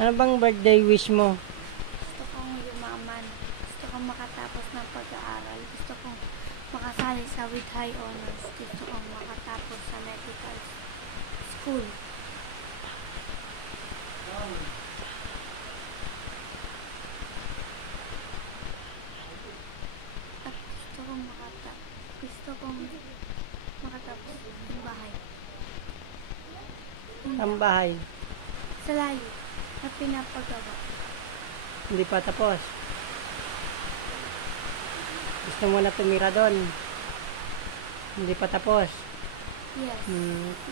Ano bang birthday wish mo? Gusto kong yumaman. Gusto kong makatapos ng pag-aaral. Gusto kong makasali sa with high honors. Gusto kong makatapos sa medical school. At gusto kong makatapos ng bahay. Ang bahay? Sa layo na pinapagawa. Hindi pa tapos. Gusto mo na tumira doon? Hindi pa tapos. Yes.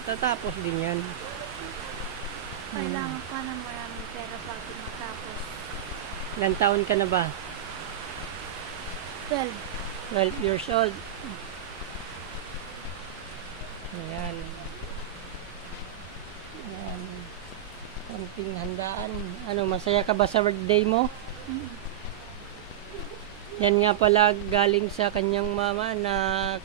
Tatapos din yan. Kailangan pa ng maraming pera bago matapos. Ilang taon ka na ba? 12. 12 years old. Ayan. Ayan. Konting handaan. Ano, masaya ka ba sa birthday mo? Yan nga pala galing sa kanyang mama na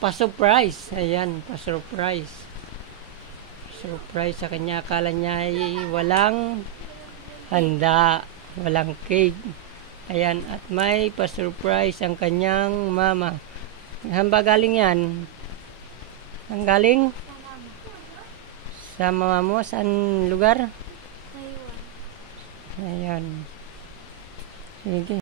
pa-surprise. Ayan, pa-surprise. Surprise sa kanya. Akala niya ay walang handa, walang cake. Ayan, at may pa-surprise ang kanyang mama. Saan ba galing yan? Ang galing? Sa mama mo? Saan lugar? Taiwan. Ayan. Sige.